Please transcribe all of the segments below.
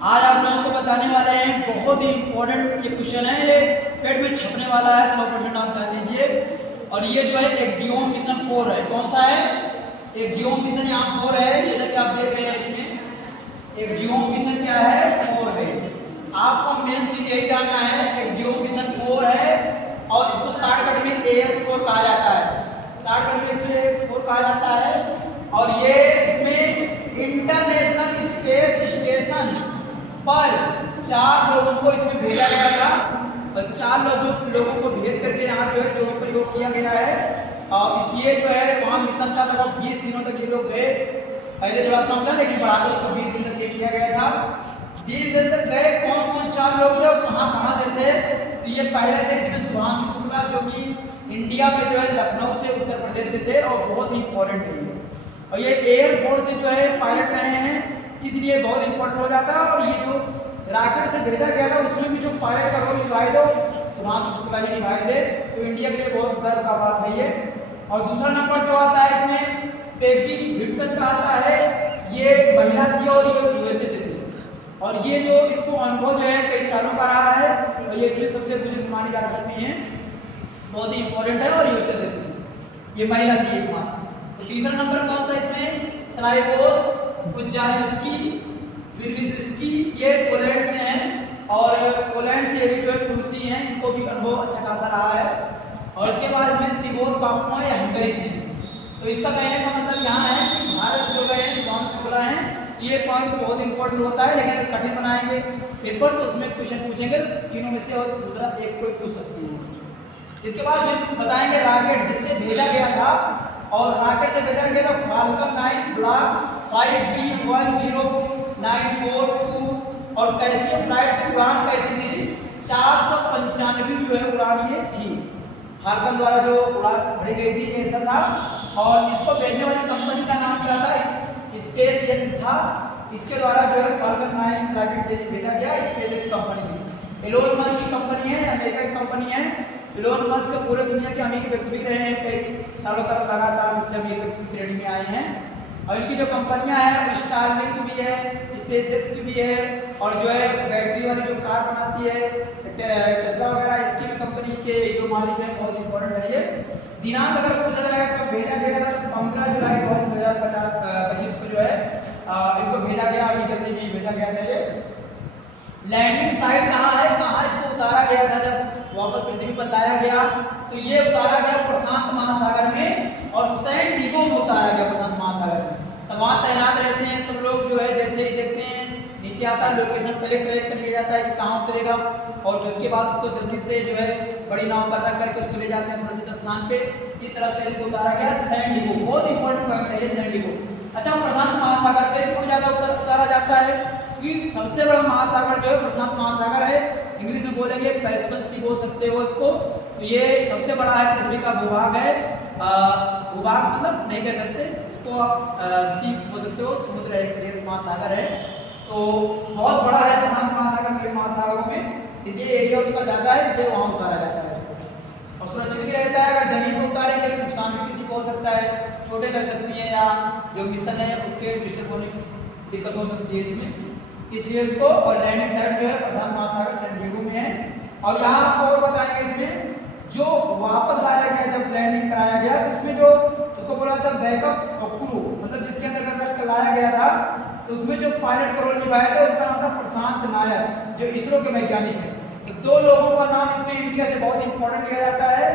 आज आप लोगों को बताने वाले हैं बहुत ही इम्पोर्टेंट ये क्वेश्चन है, ये पेट में छपने वाला है 100% आप जान लीजिए। और ये जो है एक्जियोम मिशन 4 है। कौन सा है? एक्जियोम मिशन यहाँ 4 है, जैसा कि आप देख रहे हैं इसमें एक्जियोम मिशन क्या है 4 है। आपको मेन चीज यही जानना है, एक्जियोम मिशन 4 है और इसको शॉर्टकट में AS4 कहा जाता है, शॉर्टकट में AS4 कहा जाता है। और ये इसमें इंटरनेशनल स्पेस स्टेशन पर 4 लोगों को इसमें भेजा गया था और 4 लोगों को भेज करके यहाँ जो है जो प्रयोग किया गया है। और इसलिए जो है वहाँ मिशन था, लगभग 20 दिनों तक ये लोग गए। पहले थोड़ा कम था लेकिन बढ़ाकर उसको 20 दिन तक ये किया गया था। 20 दिन तक गए। कौन कौन 4 लोग थे और कहाँ से थे? तो ये पहले थे इसमें सुभाष शुक्ला, जो कि इंडिया में जो है लखनऊ से उत्तर प्रदेश से थे और बहुत ही इंपॉर्टेंट थे। और ये एयरफोर्स से जो है पायलट रहे हैं, इसलिए बहुत इंपॉर्टेंट हो जाता है। और ये जो रॉकेट से भेजा गया था उसमें भी जो पायलट का रोल निभाए थे सुभाष शुक्ला ही निभाए थे, तो इंडिया के लिए बहुत गर्व का बात है ये। और दूसरा नंबर जो आता है इसमें पेगी विल्सन का आता है, ये महिला थी और ये USA से थी। और ये जो इनको अनुभव जो है कई सालों का रहा है और ये इसमें सबसे बुजुर्ग मानी जा सकती हैं, बहुत ही इंपॉर्टेंट है और USA से थी, ये महिला थी एक बार। तो तीसरा नंबर कौन था इसमें? स्लाइबोस कुजारिस्की विल्विस्की, ये पोलैंड से हैं और पोलैंड से भी जो है रूसी हैं, इनको भी अनुभव अच्छा खासा रहा है। और इसके बाद इसमें तिबोर कापुआ या हंगरी से। तो इसका कहने का मतलब यहाँ है कि भारत जो गए सुभाष शुक्ला हैं, ये पॉइंट बहुत इंपॉर्टेंट होता है, लेकिन अगर कठिन बनाएंगे पेपर तो उसमें क्वेश्चन पूछेंगे तीनों में से और दूसरा एक कोई पूछ सकती है। इसके बाद फिर बताएंगे रॉकेट जिससे भेजा गया था, और रॉकेट से भेजा गया था फाल्कन 9 ब्लॉक 5B10942। और कैसी फ्लाइट की उड़ान कैसी थी? 495 जो है उड़ान ये थी, फाल्कन द्वारा जो उड़ान भरी गई थी ये ऐसा था। और इसको भेजने वाली कंपनी का नाम क्या था? स्पेस एक्स था। इसके द्वारा जो है फाल्कन 9 रॉकेट भेजा गया स्पेस एक्स कंपनी की। एलोन मस्क की कंपनी है, अमेरिका की कंपनी है। एलोन मस्क पूरे दुनिया के अमीर व्यक्ति भी रहे हैं, कई सालों तक लगातार सबसे अमीर व्यक्ति की श्रेणी में आए हैं। और इनकी जो कंपनियां हैं वो स्टारलिंक भी है, स्पेसएक्स की भी है, और जो है बैटरी वाली जो कार बनाती है टेस्ला वगैरह, इसकी भी कंपनी के जो मालिक है बहुत इंपॉर्टेंट है ये। दिनांक अगर पूछा जाएगा कब भेजा गया था? 15 जुलाई 2025 को जो है इनको भेजा गया, अभी जल्दी में भेजा गया था ये। लैंडिंग साइट कहाँ है, कहाँ इसको उतारा गया था जब वापस पृथ्वी पर लाया गया? तो ये उतारा गया प्रशांत महासागर में और सैन डिगो में उतारा गया, प्रशांत महासागर में। वहाँ तैनात रहते हैं सब लोग, जो है जैसे ही देखते हैं नीचे आता है लोकेशन पहले ट्रैक कर लिया जाता है कि कहाँ उतरेगा, और उसके बाद उसको जल्दी से जो है बड़ी नाव पर रख करके उसको ले जाते हैं सुरक्षित स्थान पे। इस तरह से इसको उतारा गया सैन डिगो, बहुत इंपॉर्टेंट पॉइंट है ये सैन डिगो। अच्छा, प्रशांत महासागर पे क्यों ज़्यादा उतारा जाता है? क्योंकि सबसे बड़ा महासागर जो है प्रशांत महासागर है, इंग्लिश में बोलेंगे पैसिफिक सी बोल सकते हो इसको। तो ये सबसे बड़ा है, पृथ्वी का भूभाग है। भूभाग मतलब नहीं कह सकते इसको, आप सी बोल सकते हो, समुद्र है, एक तरीके से महासागर है। तो बहुत बड़ा है प्रशांत महासागर सभी महासागरों में, इसलिए एरिया उसका ज़्यादा है, इसलिए वहाँ उतारा जाता है इसको। और सुरक्षित भी रहता है, अगर जमीन पर उतारेंगे तो नुकसान भी किसी को हो सकता है, चोटें लग सकती हैं या जो मिशन है उसके डिस्टर्ब होने की दिक्कत हो सकती है इसमें, इसलिए उसको। और लैंडिंग साइट जो है प्रशांत महासागर सैन डिगो में है। और यहाँ आपको और बताएंगे इसमें जो वापस लाया गया, जब लैंडिंग कराया गया तो इसमें जो उसको बोला था बैकअप क्रू, मतलब जिसके अंदर लाया गया था, तो उसमें जो पायलट का रोल निभाया था उसका नाम था प्रशांत नायर, जो इसरो के वैज्ञानिक है। तो 2 लोगों का नाम इसमें इंडिया से बहुत इंपॉर्टेंट लिया जाता है।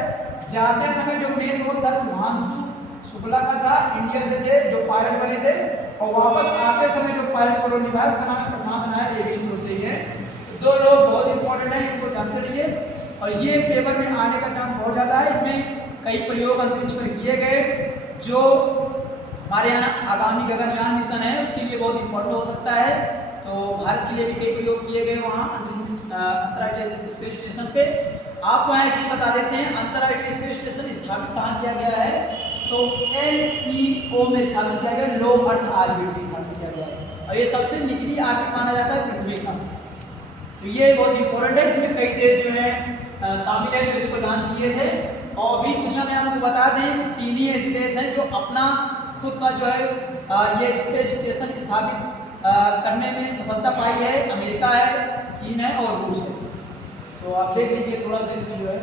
जाते समय जो मेन रोल था सुभाष शुक्ला का था, इंडिया से थे जो पायलट बने थे, और वापस आते समय जो पायलट का रोल निभाया उसका नाम है प्रशांत नायर, ये भी इसरो से ही है। 2 लोग बहुत इंपॉर्टेंट है, इनको जानते रहिए। और ये पेपर में आने का चांस बहुत ज़्यादा है, इसमें कई प्रयोग अंतरिक्ष में किए गए जो हमारे यहाँ आगामी गगनयान मिशन है उसके लिए बहुत इंपॉर्टेंट हो सकता है। तो भारत के लिए भी कई प्रयोग किए गए वहाँ अंतर्राष्ट्रीय स्पेस स्टेशन पे। आपको यहाँ एक बता देते हैं, अंतर्राष्ट्रीय स्पेस स्टेशन स्थापित कहाँ किया गया है? तो LEO में स्थापित किया गया, लो अर्थ ऑर्बिट में स्थापित किया गया है, और ये सबसे निचली ऑर्बिट माना जाता है पृथ्वी का। तो ये बहुत इंपॉर्टेंट है, इसमें कई देश जो है शामिल है जो इसको लॉन्च किए थे। और अभी दुनिया में आपको बता दें 3 ही ऐसे देश हैं जो अपना खुद का जो है ये स्पेस स्टेशन स्थापित करने में सफलता पाई है अमेरिका है, चीन है और रूस है। तो आप देख लीजिए थोड़ा सा इसमें जो है